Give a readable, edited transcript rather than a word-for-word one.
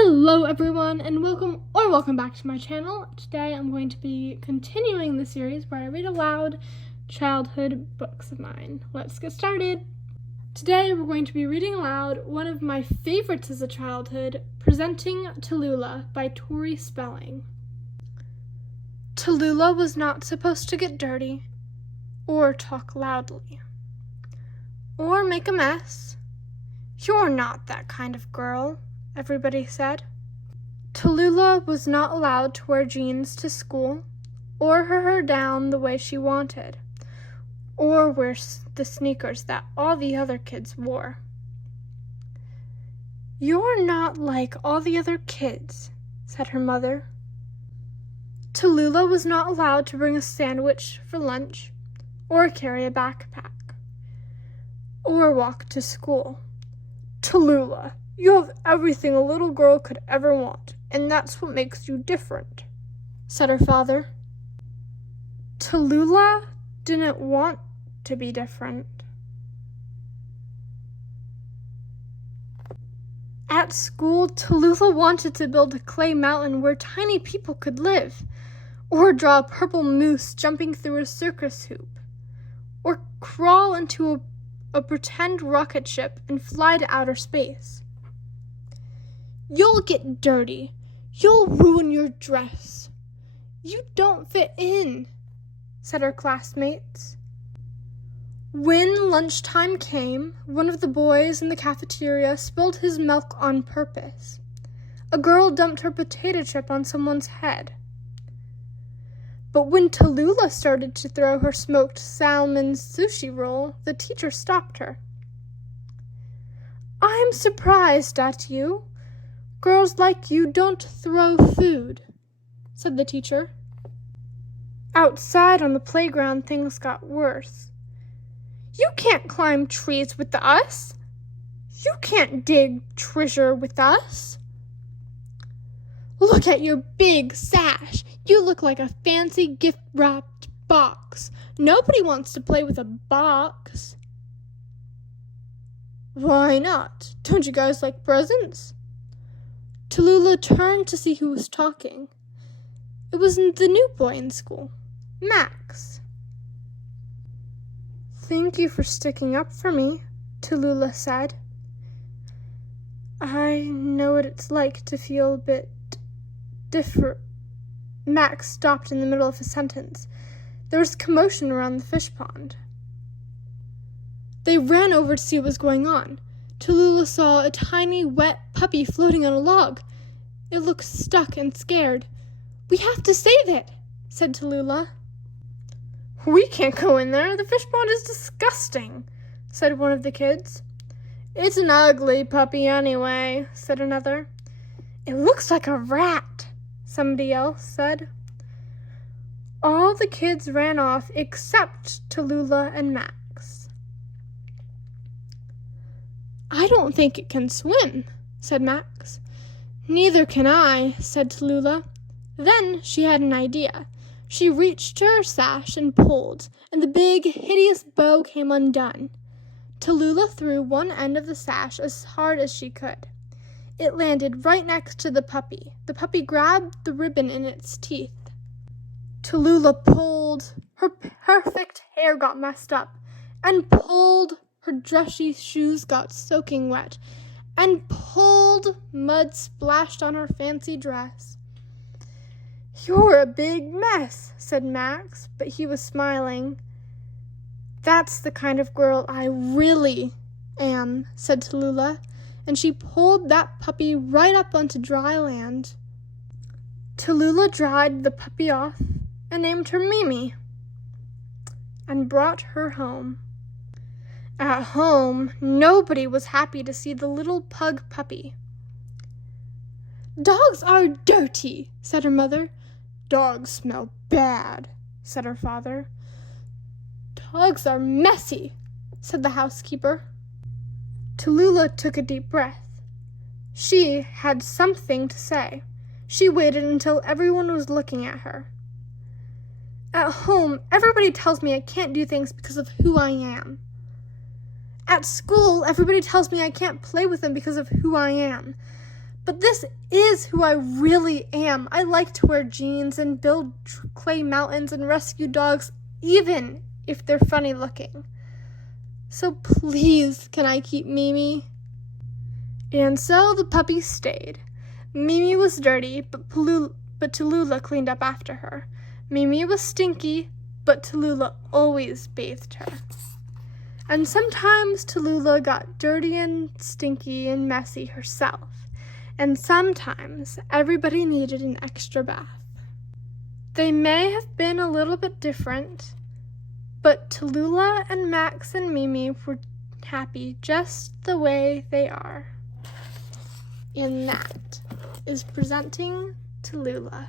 Hello everyone, and welcome back to my channel. Today I'm going to be continuing the series where I read aloud childhood books of mine. Let's get started. Today we're going to be reading aloud one of my favorites as a childhood, Presenting Tallulah by Tori Spelling. Tallulah was not supposed to get dirty, or talk loudly, or make a mess. "You're not that kind of girl," everybody said. Tallulah was not allowed to wear jeans to school, or her hair down the way she wanted, or wear the sneakers that all the other kids wore. "You're not like all the other kids," said her mother. Tallulah was not allowed to bring a sandwich for lunch, or carry a backpack, or walk to school. "Tallulah, you have everything a little girl could ever want, and that's what makes you different," said her father. Tallulah didn't want to be different. At school, Tallulah wanted to build a clay mountain where tiny people could live, or draw a purple moose jumping through a circus hoop, or crawl into a pretend rocket ship and fly to outer space. "You'll get dirty. You'll ruin your dress. You don't fit in," said her classmates. When lunchtime came, one of the boys in the cafeteria spilled his milk on purpose. A girl dumped her potato chip on someone's head. But when Tallulah started to throw her smoked salmon sushi roll, the teacher stopped her. "I'm surprised at you. Girls like you don't throw food," said the teacher. Outside on the playground, things got worse. "You can't climb trees with us. You can't dig treasure with us. Look at your big sash. You look like a fancy gift-wrapped box. Nobody wants to play with a box." "Why not? Don't you guys like presents?" Tallulah turned to see who was talking. It was the new boy in school, Max. "Thank you for sticking up for me," Tallulah said. "I know what it's like to feel a bit different." Max stopped in the middle of a sentence. There was commotion around the fish pond. They ran over to see what was going on. Tallulah saw a tiny, wet puppy floating on a log. It looked stuck and scared. "We have to save it," said Tallulah. "We can't go in there. The fish pond is disgusting," said one of the kids. "It's an ugly puppy anyway," said another. "It looks like a rat," somebody else said. All the kids ran off except Tallulah and Max. "I don't think it can swim," said Max. "Neither can I," said Tallulah. Then she had an idea. She reached to her sash and pulled, and the big, hideous bow came undone. Tallulah threw one end of the sash as hard as she could. It landed right next to the puppy. The puppy grabbed the ribbon in its teeth. Tallulah pulled. Her perfect hair got messed up, and pulled. Her dressy shoes got soaking wet, and pulled. Mud splashed on her fancy dress. "You're a big mess," said Max, but he was smiling. "That's the kind of girl I really am," said Tallulah, and she pulled that puppy right up onto dry land. Tallulah dried the puppy off and named her Mimi, and brought her home. At home, nobody was happy to see the little pug puppy. "Dogs are dirty," said her mother. "Dogs smell bad," said her father. "Dogs are messy," said the housekeeper. Tallulah took a deep breath. She had something to say. She waited until everyone was looking at her. "At home, everybody tells me I can't do things because of who I am. At school, everybody tells me I can't play with them because of who I am. But this is who I really am. I like to wear jeans and build clay mountains and rescue dogs, even if they're funny looking. So please, can I keep Mimi?" And so the puppy stayed. Mimi was dirty, but Tallulah cleaned up after her. Mimi was stinky, but Tallulah always bathed her. And sometimes Tallulah got dirty and stinky and messy herself. And sometimes everybody needed an extra bath. They may have been a little bit different, but Tallulah and Max and Mimi were happy just the way they are. And that is presenting Tallulah.